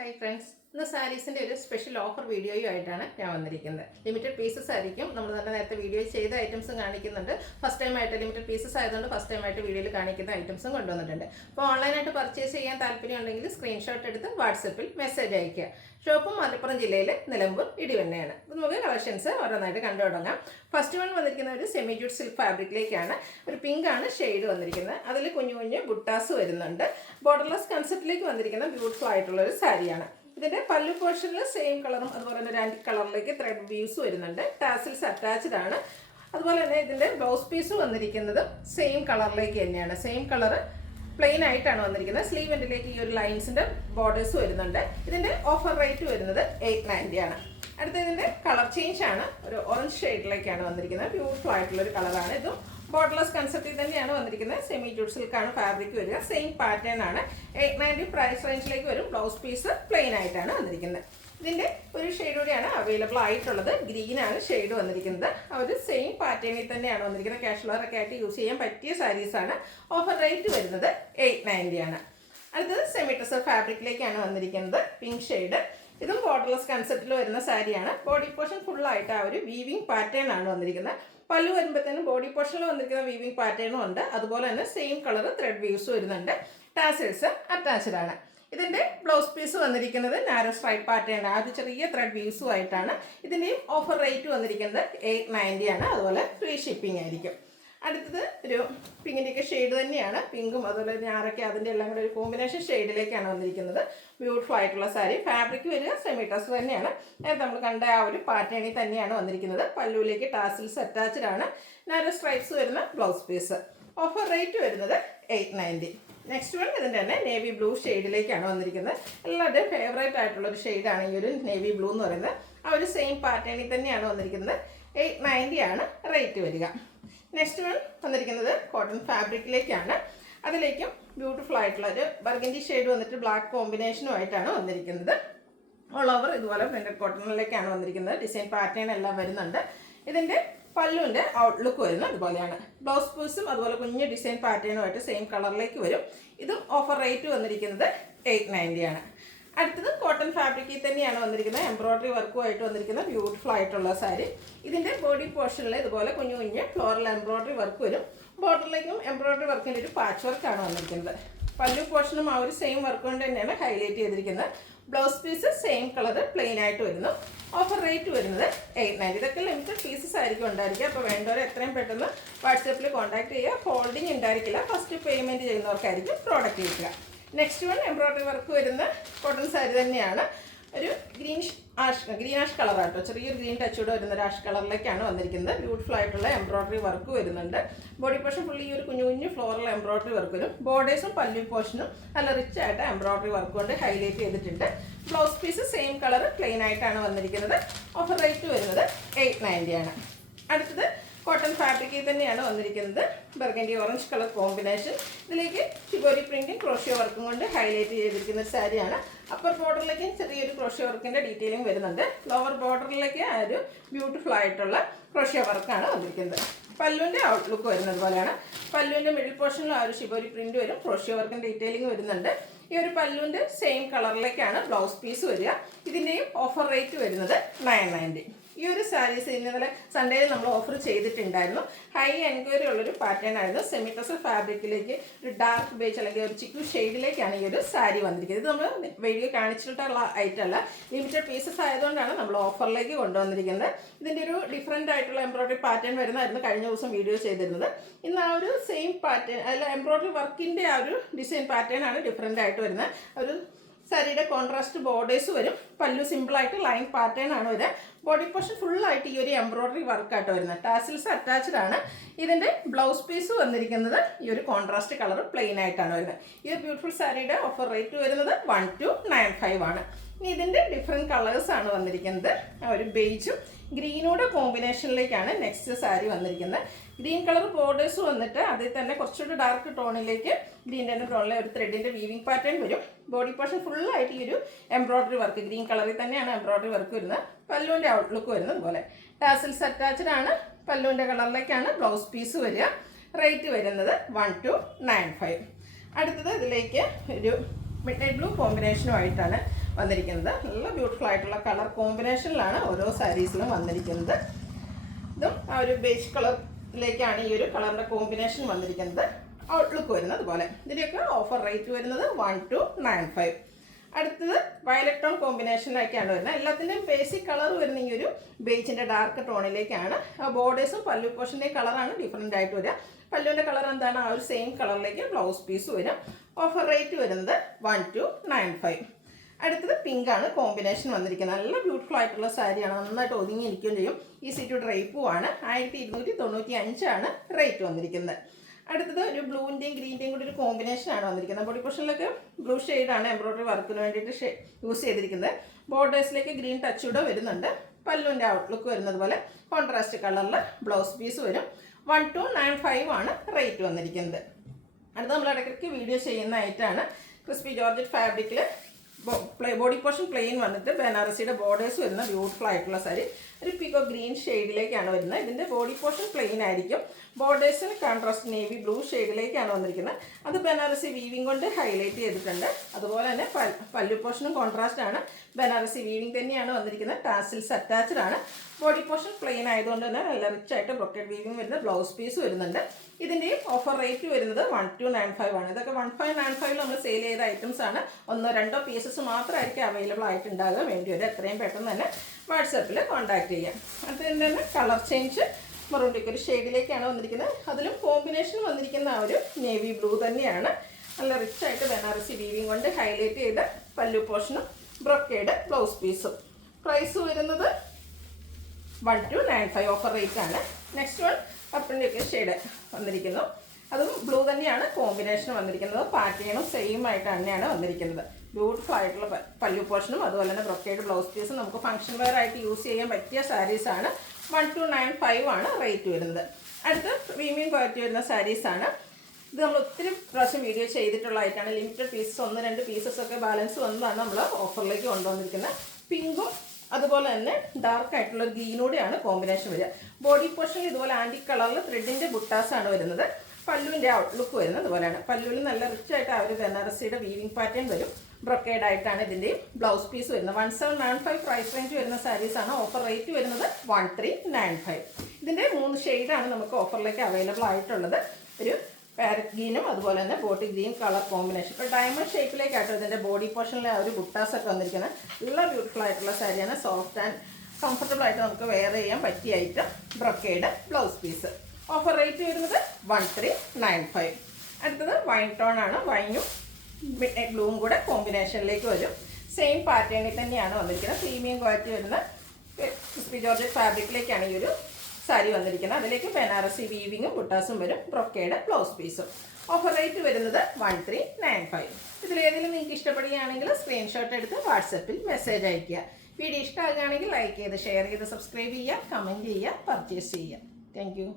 Hi friends, ഇന്ന് സാരീസിൻ്റെ ഒരു special offer വീഡിയോയുമായിട്ടാണ് ഞാൻ വന്നിരിക്കുന്നത്. ലിമിറ്റഡ് പീസസ് ആയിരിക്കും. നമ്മൾ തന്നെ നേരത്തെ വീഡിയോ ചെയ്ത ഐറ്റംസും കാണിക്കുന്നുണ്ട്. ഫസ്റ്റ് ടൈം ആയിട്ട് ലിമിറ്റഡ് പീസസ് ആയതുകൊണ്ട് ഫസ്റ്റ് ടൈം ആയിട്ട് വീഡിയോയിൽ കാണിക്കുന്ന ഐറ്റംസും കൊണ്ടുവന്നിട്ടുണ്ട്. അപ്പോൾ ഓൺലൈനായിട്ട് പർച്ചേസ് ചെയ്യാൻ താല്പര്യമുണ്ടെങ്കിൽ സ്ക്രീൻഷോട്ട് എടുത്ത് വാട്സപ്പിൽ മെസ്സേജ് അയയ്ക്കുക. ഷോപ്പും മലപ്പുറം ജില്ലയിൽ നിലമ്പൂർ ഇടിവണ്ണയാണ്. അപ്പോൾ നമുക്ക് കളക്ഷൻസ് ഓരോന്നായിട്ട് കണ്ടു തുടങ്ങാം. ഫസ്റ്റ് വൺ വന്നിരിക്കുന്ന ഒരു സെമി ജൂട്ട് സിൽക്ക് ഫാബ്രിക്കിലേക്കാണ്. ഒരു പിങ്ക് ആണ് ഷെയ്ഡ് വന്നിരിക്കുന്നത്. അതിൽ കുഞ്ഞു കുഞ്ഞു ബുട്ടാസ് വരുന്നുണ്ട്. ബോർഡർലെസ് കൺസെപ്റ്റിലേക്ക് വന്നിരിക്കുന്ന ബ്യൂട്ടിഫുൾ ആയിട്ടുള്ള ഒരു സാരിയാണ്. ഇതിൻ്റെ പല്ലു പോർഷനിൽ സെയിം കളറും അതുപോലെ തന്നെ ഒരു ആൻറ്റിക് കളറിലേക്ക് ത്രെഡ് വ്യൂസ് വരുന്നുണ്ട്. ടാസിൽസ് അറ്റാച്ച്ഡ് ആണ്. അതുപോലെ തന്നെ ഇതിൻ്റെ ബ്ലൗസ് പീസ് വന്നിരിക്കുന്നത് സെയിം കളറിലേക്ക് തന്നെയാണ്. സെയിം കളറ് പ്ലെയിൻ ആയിട്ടാണ് വന്നിരിക്കുന്നത്. സ്ലീവ് എൻഡിലേക്ക് ഈ ഒരു ലൈൻസിൻ്റെ ബോർഡേഴ്സ് വരുന്നുണ്ട്. ഇതിൻ്റെ ഓഫർ റേറ്റ് വരുന്നത് 890 ആണ്. അടുത്ത ഇതിൻ്റെ കളർ ചേഞ്ച് ആണ്. ഒരു ഓറഞ്ച് ഷെയ്ഡിലേക്കാണ് വന്നിരിക്കുന്നത്. ബ്യൂട്ടിഫുൾ ആയിട്ടുള്ളൊരു കളറാണ്. ഇതും ബോർഡർലെസ് കൺസെപ്റ്റിൽ തന്നെയാണ് വന്നിരിക്കുന്നത്. സെമി ജൂട്ട് സിൽക്കാണ് ഫാബ്രിക് വരിക. സെയിം പാറ്റേൺ ആണ്. 890 പ്രൈസ് റേഞ്ചിലേക്ക് വരും. ബ്ലൗസ് പീസ് പ്ലെയിൻ ആയിട്ടാണ് വന്നിരിക്കുന്നത്. ഇതിൻ്റെ ഒരു ഷെയ്ഡ് കൂടിയാണ് അവൈലബിൾ ആയിട്ടുള്ളത്. ഗ്രീനാണ് ഷെയ്ഡ് വന്നിരിക്കുന്നത്. ഒരു സെയിം പാറ്റേണിൽ തന്നെയാണ് വന്നിരിക്കുന്നത്. കാഷ്വലറൊക്കെ ആയിട്ട് യൂസ് ചെയ്യാൻ പറ്റിയ സാരീസാണ്. ഓഫർ റേറ്റ് വരുന്നത് 890 ആണ്. അടുത്തത് സെമി ടസർ ഫാബ്രിക്കിലേക്കാണ് വന്നിരിക്കുന്നത്. Pink shade. ഇതും ബോർഡർലെസ് കൺസെപ്റ്റിൽ വരുന്ന സാരിയാണ്. ബോഡി പോർഷൻ ഫുള്ളായിട്ട് ആ ഒരു വീവിങ് പാറ്റേൺ ആണ് വന്നിരിക്കുന്നത്. പല്ലു വരുമ്പോഴത്തേനും ബോഡി പോർഷനിൽ വന്നിരിക്കുന്ന വീവിങ് പാറ്റേണും ഉണ്ട്. അതുപോലെ തന്നെ സെയിം കളർ ത്രെഡ് വ്യൂസ് വരുന്നുണ്ട്. ടാസൽസ് അറ്റാച്ച്ഡ് ആണ്. ഇതിൻ്റെ ബ്ലൗസ് പീസ് വന്നിരിക്കുന്നത് നാരോ സ്ട്രൈപ്പ് പാറ്റേൺ ആ ഒരു ചെറിയ ത്രെഡ് വ്യൂസും ആയിട്ടാണ്. ഇതിൻ്റെയും ഓഫർ റേറ്റ് വന്നിരിക്കുന്നത് 890 ആണ്. അതുപോലെ ഫ്രീ ഷിപ്പിംഗ് ആയിരിക്കും. അടുത്തത് ഒരു പിങ്കിൻ്റെയൊക്കെ ഷെയ്ഡ് തന്നെയാണ്. പിങ്കും അതുപോലെ ഞാറൊക്കെ അതിൻ്റെ എല്ലാം കൂടെ ഒരു കോമ്പിനേഷൻ ഷെയ്ഡിലേക്കാണ് വന്നിരിക്കുന്നത്. ബ്യൂട്ടിഫുൾ ആയിട്ടുള്ള സാരി. ഫാബ്രിക് വരിക സെമി ടസർ തന്നെയാണ്. നേരത്തെ നമ്മൾ കണ്ട ആ ഒരു പാറ്റേണിൽ തന്നെയാണ് വന്നിരിക്കുന്നത്. പല്ലുവിലേക്ക് ടാസിൽസ് അറ്റാച്ച്ഡ് ആണ്. നാരോ സ്ട്രൈപ്സ് വരുന്ന ബ്ലൗസ് പീസ്. ഓഫർ റേറ്റ് വരുന്നത് 890. നെക്സ്റ്റ് വൺ ഇതിൻ്റെ തന്നെ നേവി ബ്ലൂ ഷെയ്ഡിലേക്കാണ് വന്നിരിക്കുന്നത്. എല്ലാവരുടെയും ഫേവറേറ്റ് ആയിട്ടുള്ള ഒരു ഷെയ്ഡാണ് ഈ ഒരു നേവി ബ്ലൂ എന്ന് പറയുന്നത്. ആ ഒരു സെയിം പാറ്റേണിൽ തന്നെയാണ് വന്നിരിക്കുന്നത്. 890 ആണ് റേറ്റ് വരിക. നെക്സ്റ്റ് വൺ വന്നിരിക്കുന്നത് കോട്ടൺ ഫാബ്രിക്കിലേക്കാണ്. അതിലേക്കും ബ്യൂട്ടിഫുൾ ആയിട്ടുള്ള ഒരു ബർഗൻഡി ഷെയ്ഡ് വന്നിട്ട് ബ്ലാക്ക് കോമ്പിനേഷനുമായിട്ടാണ് വന്നിരിക്കുന്നത്. ഓൾ ഓവർ ഇതുപോലെ പ്രിന്റഡ് കോട്ടണിലേക്കാണ് വന്നിരിക്കുന്നത്. ഡിസൈൻ പാറ്റേൺ എല്ലാം വരുന്നുണ്ട്. ഇതിൻ്റെ പല്ലുവിൻ്റെ ഔട്ട്ലുക്ക് വരുന്നത് അതുപോലെയാണ്. ബ്ലൗസ് പീസും അതുപോലെ കുഞ്ഞ് ഡിസൈൻ പാറ്റേണുമായിട്ട് സെയിം കളറിലേക്ക് വരും. ഇതും ഓഫർ റേറ്റ് വന്നിരിക്കുന്നത് 890 ആണ്. അടുത്തത് കോട്ടൺ ഫാബ്രിക്കിൽ തന്നെയാണ് വന്നിരിക്കുന്നത്. എംബ്രോയ്ഡറി വർക്കുമായിട്ട് വന്നിരിക്കുന്ന ബ്യൂട്ടിഫുൾ ആയിട്ടുള്ള സാരി. ഇതിൻ്റെ ബോഡി പോർഷനിൽ ഇതുപോലെ കുഞ്ഞു കുഞ്ഞ് ഫ്ലോറൽ എംബ്രോയ്ഡറി വർക്ക് വരും. ബോർഡറിലേക്കും എംബ്രോയ്ഡറി വർക്കിൻ്റെ ഒരു പാച്ച് വർക്കാണ് വന്നിരിക്കുന്നത്. പല്ലു പോർഷനും ആ ഒരു സെയിം വർക്ക് കൊണ്ട് തന്നെയാണ് ഹൈലൈറ്റ് ചെയ്തിരിക്കുന്നത്. Blouse piece same colour plain ആയിട്ട് വരുന്നു. ഓഫർ റേറ്റ് വരുന്നത് 890. ഇതൊക്കെ ലിമിറ്റഡ് പീസസ് ആയിരിക്കും ഉണ്ടായിരിക്കുക. അപ്പോൾ വേണ്ടവർ എത്രയും പെട്ടെന്ന് വാട്സാപ്പിൽ കോൺടാക്ട് ചെയ്യുക. ഹോൾഡിംഗ് ഉണ്ടായിരിക്കില്ല. ഫസ്റ്റ് പേയ്മെൻറ്റ് ചെയ്യുന്നവർക്കായിരിക്കും പ്രോഡക്റ്റ് കിട്ടുക. നെക്സ്റ്റ് വൺ എംബ്രോയ്ഡറി വർക്ക് വരുന്ന കോട്ടൺ സാരി തന്നെയാണ്. ഒരു ഗ്രീൻ ആഷ് കളറാട്ടോ. ചെറിയൊരു ഗ്രീൻ ടച്ചൂടെ വരുന്ന ഒരു ആഷ് കളറിലേക്കാണ് വന്നിരിക്കുന്നത്. ബ്യൂട്ടിഫുൾ ആയിട്ടുള്ള എംബ്രോയ്ഡറി വർക്ക് വരുന്നുണ്ട്. ബോഡി പോർഷൻ ഫുള്ളി ഈ ഒരു കുഞ്ഞു കുഞ്ഞു ഫ്ലോറൽ എംബ്രോയ്ഡറി വർക്ക് വരും. ബോർഡേഴ്സും പല്ലു പോർഷനും നല്ല റിച്ച് ആയിട്ട് എംബ്രോയ്ഡറി വർക്ക് കൊണ്ട് ഹൈലൈറ്റ് ചെയ്തിട്ടുണ്ട്. Blouse piece same colour plain ആയിട്ടാണ് വന്നിരിക്കുന്നത്. ഓഫർ റേറ്റ് വരുന്നത് 890 ആണ്. അടുത്തത് കോട്ടൺ ഫാബ്രിക്കിൽ തന്നെയാണ് വന്നിരിക്കുന്നത്. Burgundy orange colour combination. ഇതിലേക്ക് ഷിബോരി പ്രിന്റും ക്രോഷ്യോ വർക്കും കൊണ്ട് ഹൈലൈറ്റ് ചെയ്തിരിക്കുന്ന ഒരു സാരിയാണ്. അപ്പർ ബോർഡറിലേക്ക് ചെറിയൊരു ക്രോഷ്യോ വർക്കിൻ്റെ ഡീറ്റെയിലിംഗ് വരുന്നുണ്ട്. ലോവർ ബോർഡറിലേക്ക് ആ ഒരു ബ്യൂട്ടിഫുൾ ആയിട്ടുള്ള ക്രോഷ്യോ വർക്കാണ് വന്നിരിക്കുന്നത്. പല്ലുവിൻ്റെ ഔട്ട്ലുക്ക് വരുന്നത് പോലെയാണ്. പല്ലുവിൻ്റെ മിഡിൽ പോർഷനിൽ ആ ഒരു ഷിബോരി പ്രിന്റ് വരും. ക്രോഷ്യോ വർക്കിൻ്റെ ഡീറ്റെയിലിംഗ് വരുന്നുണ്ട്. ഈ ഒരു പല്ലുവിൻ്റെ സെയിം കളറിലേക്കാണ് ബ്ലൗസ് പീസ് വരിക. ഇതിൻ്റെയും ഓഫർ റേറ്റ് വരുന്നത് 990. ഈ ഒരു സാരീസ് ഇന്നലെ സൺഡേയിൽ നമ്മൾ ഓഫർ ചെയ്തിട്ടുണ്ടായിരുന്നു. ഹൈ എൻക്വയറി ഉള്ളൊരു പാറ്റേൺ ആയിരുന്നു. സെമി ടസർ ഫാബ്രിക്കിലേക്ക് ഒരു ഡാർക്ക് ബേജ് അല്ലെങ്കിൽ ഒരു ചിക്കു ഷെയ്ഡിലേക്കാണ് ഈ ഒരു സാരി വന്നിരിക്കുന്നത്. ഇത് നമ്മൾ വീഡിയോ കാണിച്ചിട്ടുള്ള ഐറ്റമല്ല. ലിമിറ്റഡ് പീസസ് ആയതുകൊണ്ടാണ് നമ്മൾ ഓഫറിലേക്ക് കൊണ്ടുവന്നിരിക്കുന്നത്. ഇതിൻ്റെ ഒരു ഡിഫറെൻ്റ് ആയിട്ടുള്ള എംബ്രോയ്ഡറി പാറ്റേൺ വരുന്നതായിരുന്നു കഴിഞ്ഞ ദിവസം വീഡിയോ ചെയ്തിരുന്നത്. ഇന്ന് ആ ഒരു സെയിം പാറ്റേൺ അല്ല, എംബ്രോയ്ഡറി വർക്കിൻ്റെ ആ ഒരു ഡിസൈൻ പാറ്റേൺ ആണ് ഡിഫറെൻ്റ് ആയിട്ട് വരുന്നത്. ഒരു സാരിയുടെ കോൺട്രാസ്റ്റ് ബോർഡേഴ്സ് വരും. പല്ലു സിമ്പിളായിട്ട് ലൈൻ പാറ്റേൺ ആണ് വരുന്നത്. ബോഡി പോർഷൻ ഫുള്ളായിട്ട് ഈ ഒരു എംബ്രോയ്ഡറി വർക്കായിട്ട് വരുന്നത്. ടാസിൽസ് അറ്റാച്ച്ഡ് ആണ്. ഇതിൻ്റെ ബ്ലൗസ് പീസ് വന്നിരിക്കുന്നത് ഈ ഒരു കോൺട്രാസ്റ്റ് കളർ പ്ലെയിൻ ആയിട്ടാണ് വരുന്നത്. ഈ ഒരു ബ്യൂട്ടിഫുൾ സാരിയുടെ ഓഫർ റേറ്റ് വരുന്നത് 1295 ആണ്. ഇനി ഇതിൻ്റെ ഡിഫറെൻറ്റ് കളേഴ്സാണ് വന്നിരിക്കുന്നത്. ഒരു ബേജും ഗ്രീനൂടെ കോമ്പിനേഷനിലേക്കാണ് നെക്സ്റ്റ് സാരി വന്നിരിക്കുന്നത്. ഗ്രീൻ കളർ ബോർഡേഴ്സ് വന്നിട്ട് അതിൽ തന്നെ കുറച്ചുകൂടി ഡാർക്ക് ടോണിലേക്ക് ഗ്രീൻ്റെ ടോണിലെ ഒരു ത്രെഡിൻ്റെ വീവിങ് പാറ്റേൺ വരും. ബോഡി പോർഷൻ ഫുള്ളായിട്ട് ഈ ഒരു എംബ്രോയ്ഡറി വർക്ക് ഗ്രീൻ കളറിൽ തന്നെയാണ് എംബ്രോയ്ഡറി വർക്ക് വരുന്നത്. പല്ലുവിൻ്റെ ഔട്ട്ലുക്ക് വരുന്നത് പോലെ ടാസിൽസ് അറ്റാച്ച്ഡ് ആണ്. പല്ലുവിൻ്റെ കളറിലേക്കാണ് ബ്ലൗസ് പീസ് വരിക. റേറ്റ് വരുന്നത് 1295. അടുത്തത് ഇതിലേക്ക് ഒരു മിഡ് നൈറ്റ് ബ്ലൂ കോമ്പിനേഷനുമായിട്ടാണ് വന്നിരിക്കുന്നത്. നല്ല ബ്യൂട്ടിഫുൾ ആയിട്ടുള്ള കളർ കോമ്പിനേഷനിലാണ് ഓരോ സാരീസിലും വന്നിരിക്കുന്നത്. ഇതും ആ ഒരു ബേജ് കളറിലേക്കാണ് ഈ ഒരു കളറിൻ്റെ കോമ്പിനേഷൻ വന്നിരിക്കുന്നത്. ഔട്ട്ലുക്ക് വരുന്നത് അതുപോലെ. ഇതിൻ്റെയൊക്കെ ഓഫർ റേറ്റ് വരുന്നത് 1295. അടുത്തത് വയലറ്റ് ടോൺ കോമ്പിനേഷനിലേക്കാണ് വരുന്നത്. എല്ലാത്തിൻ്റെയും ബേസിക് കളർ വരുന്ന ഈ ഒരു ബേജിൻ്റെ ഡാർക്ക് ടോണിലേക്കാണ്. ബോർഡേഴ്സും പല്ലു പോർഷൻ്റെ കളറാണ് ഡിഫറെൻ്റ് ആയിട്ട് വരിക. പല്ലുവിൻ്റെ കളർ എന്താണ്, ആ ഒരു സെയിം കളറിലേക്ക് ബ്ലൗസ് പീസ് വരും. ഓഫർ റേറ്റ് വരുന്നത് 1295. അടുത്തത് പിങ്ക് ആണ് കോമ്പിനേഷൻ വന്നിരിക്കുന്നത്. നല്ല ബ്യൂട്ടിഫുൾ ആയിട്ടുള്ള സാരിയാണ്, നന്നായിട്ട് ഒതുങ്ങിയിരിക്കുകയും ചെയ്യും. ഈസി ടു ഡ്രൈപ്പും ആണ്. 1295 റേറ്റ് വന്നിരിക്കുന്നത്. അടുത്തത് ഒരു ബ്ലൂവിൻ്റെയും ഗ്രീൻ്റെയും കൂടി ഒരു കോമ്പിനേഷനാണ് വന്നിരിക്കുന്നത്. ബോഡി പോർഷനിലൊക്കെ ബ്ലൂ ഷെയ്ഡാണ് എംബ്രോയ്ഡറി വർക്കിന് വേണ്ടിയിട്ട് യൂസ് ചെയ്തിരിക്കുന്നത്. ബോർഡേഴ്സിലേക്ക് ഗ്രീൻ ടച്ച് കൂടെ വരുന്നുണ്ട്. പല്ലുവിൻ്റെ ഔട്ട്ലുക്ക് വരുന്നത് പോലെ കോൺട്രാസ്റ്റ് കളറിൽ ബ്ലൗസ് പീസ് വരും. 1295 റേറ്റ് വന്നിരിക്കുന്നത്. അടുത്ത നമ്മൾ ഇടയ്ക്കിടയ്ക്ക് വീഡിയോ ചെയ്യുന്ന ഐറ്റമാണ് ക്രിസ്പി ജോർജറ്റ് ഫാബ്രിക്കിൽ ബോഡി പോർഷൻ പ്ലെയിൻ വന്നിട്ട് ബനാറസിയുടെ ബോർഡേഴ്സ് വരുന്ന ബ്യൂട്ടിഫുൾ ആയിട്ടുള്ള സാരി. ഒരു പിക്കോ ഗ്രീൻ ഷെയ്ഡിലേക്കാണ് വരുന്നത്. ഇതിൻ്റെ ബോഡി പോർഷൻ പ്ലെയിൻ ആയിരിക്കും. ബോർഡേഴ്സിന് കോൺട്രാസ്റ്റ് നേവി ബ്ലൂ ഷെയ്ഡിലേക്കാണ് വന്നിരിക്കുന്നത്. അത് ബനാറസി വീവിംഗ് കൊണ്ട് ഹൈലൈറ്റ് ചെയ്തിട്ടുണ്ട്. അതുപോലെ തന്നെ പല്ലു പോർഷനും കോൺട്രാസ്റ്റ് ആണ്. ബനാറസി വീവിംഗ് തന്നെയാണ് വന്നിരിക്കുന്നത്. ടാസിൽസ് അറ്റാച്ച്ഡ് ആണ്. ബോഡി പോർഷൻ പ്ലെയിൻ ആയതുകൊണ്ട് തന്നെ നല്ല റിച്ച് ആയിട്ട് ബ്രൊക്കേഡ് വീവിംഗ് വരുന്ന ബ്ലൗസ് പീസ് വരുന്നുണ്ട്. ഇതിൻ്റെയും ഓഫർ റേറ്റ് വരുന്നത് 1295 ഇതൊക്കെ 1595 നമ്മൾ സെയിൽ ചെയ്ത ഐറ്റംസ് ആണ്. 1-2 പീസസ് മാത്രമായിരിക്കും അവൈലബിൾ ആയിട്ടുണ്ടാകുക. വേണ്ടി വരും എത്രയും പെട്ടെന്ന് തന്നെ വാട്സാപ്പിൽ കോൺടാക്ട് ചെയ്യാം. അതിന് തന്നെ കളർ ചേഞ്ച് മറൂണിലേക്ക് ഒരു ഷെയ്ഡിലേക്കാണ് വന്നിരിക്കുന്നത്. അതിലും കോമ്പിനേഷൻ വന്നിരിക്കുന്ന ആ ഒരു നേവി ബ്ലൂ തന്നെയാണ്. നല്ല റിച്ച് ആയിട്ട് ബനാറസി വീവിംഗ് കൊണ്ട് ഹൈലൈറ്റ് ചെയ്ത് പല്ലു പോർഷനും ബ്രൊക്കേഡ് ബ്ലൗസ് പീസും. പ്രൈസ് വരുന്നത് 1295 ഓഫർ റേറ്റ് ആണ്. നെക്സ്റ്റ് വൺ പർപ്പിളിൻ്റെയൊക്കെ ഷെയ്ഡ് വന്നിരിക്കുന്നു. അതും ബ്ലൂ തന്നെയാണ് കോമ്പിനേഷൻ വന്നിരിക്കുന്നത്. പാറ്റേണും സെയിം ആയിട്ട് തന്നെയാണ് വന്നിരിക്കുന്നത്. ബ്യൂട്ടിഫുൾ ആയിട്ടുള്ള പല്ലു പോർഷനും അതുപോലെ തന്നെ ബ്രൊക്കേഡ് ബ്ലൗസ് പീസും നമുക്ക് ഫംഗ്ഷൻ വെയർ ആയിട്ട് യൂസ് ചെയ്യാൻ പറ്റിയ സാരീസാണ്. 1295 റേറ്റ് വരുന്നത്. അടുത്ത് പ്രീമിയം ക്വാളിറ്റി വരുന്ന സാരീസാണ്. ഇത് നമ്മൾ ഒത്തിരി പ്രാവശ്യം വീഡിയോ ചെയ്തിട്ടുള്ളതായിട്ടാണ്. ലിമിറ്റഡ് പീസസ് 1-2 പീസസ് ഒക്കെ ബാലൻസ് വന്നതാണ് നമ്മൾ ഓഫറിലേക്ക് കൊണ്ടുവന്നിരിക്കുന്നത്. പിങ്കും അതുപോലെ തന്നെ ഡാർക്ക് ആയിട്ടുള്ള ഗ്രീനൂടെയാണ് കോമ്പിനേഷൻ വരിക. ബോഡി പോർഷനിൽ ഇതുപോലെ ആൻറ്റിക് കളറിൽ ത്രെഡിൻ്റെ ബുട്ടാസാണ് വരുന്നത്. പല്ലുവിൻ്റെ ഔട്ട്ലുക്ക് വരുന്നത് അതുപോലെയാണ്. പല്ലുവിൽ നല്ല റിച്ച് ആയിട്ട് ആ ഒരു ബനാറസിയുടെ വീവിംഗ് പാറ്റേൺ വരും. ബ്രൊക്കേഡ് ആയിട്ടാണ് ഇതിൻ്റെയും ബ്ലൗസ് പീസ് വരുന്നത്. 1795 പ്രൈസ് റേഞ്ച് വരുന്ന സാരീസാണ്. ഓഫർ റേറ്റ് വരുന്നത് 1395. ഇതിൻ്റെ 3 ഷെയ്ഡാണ് നമുക്ക് ഓഫറിലേക്ക് അവൈലബിൾ ആയിട്ടുള്ളത്. ഒരു പാരറ്റ് ഗ്രീനും അതുപോലെ തന്നെ ബോട്ടി ഗ്രീൻ കളർ കോമ്പിനേഷൻ. ഇപ്പോൾ ഡയമണ്ട് ഷേപ്പിലേക്കാട്ടോ ഇതിൻ്റെ ബോഡി പോർഷനിലെ ആ ഒരു ബുട്ടാസൊക്കെ വന്നിരിക്കുന്നത്. നല്ല ബ്യൂട്ടിഫുൾ ആയിട്ടുള്ള സാരിയാണ്. സോഫ്റ്റ് ആൻഡ് കംഫർട്ടബിൾ ആയിട്ട് നമുക്ക് വെയർ ചെയ്യാൻ പറ്റിയ item. Brocade blouse piece. Offer rate വരുന്നത് 1395. അടുത്തത് വൈൻ ടോൺ ആണ്. വൈനും മിഡ് നൈറ്റ് ബ്ലൂവും കൂടെ കോമ്പിനേഷനിലേക്ക് വരും. സെയിം പാറ്റേണിൽ തന്നെയാണ് വന്നിരിക്കുന്നത്. പ്രീമിയം ക്വാളിറ്റി വരുന്ന ക്രിസ്പി ജോർജറ്റ് ഫാബ്രിക്കിലേക്കാണ് ഈ ഒരു സാരി വന്നിരിക്കുന്നത്. അതിലേക്ക് ബനാറസി വീവിങ്ങും ബുട്ടാസും വരും. ബ്രൊക്കേഡ് ബ്ലൗസ് പീസും. ഓഫർ റേറ്റ് വരുന്നത് 1395. ഇതിലേതെങ്കിലും നിങ്ങൾക്ക് ഇഷ്ടപ്പെടുകയാണെങ്കിൽ സ്ക്രീൻഷോട്ട് എടുത്ത് വാട്സപ്പിൽ മെസ്സേജ് അയയ്ക്കുക. വീഡിയോ ഇഷ്ടമാകുകയാണെങ്കിൽ ലൈക്ക് ചെയ്ത് ഷെയർ ചെയ്ത് സബ്സ്ക്രൈബ് ചെയ്യുക, കമൻറ്റ് ചെയ്യുക, പർച്ചേസ് ചെയ്യുക. Thank you.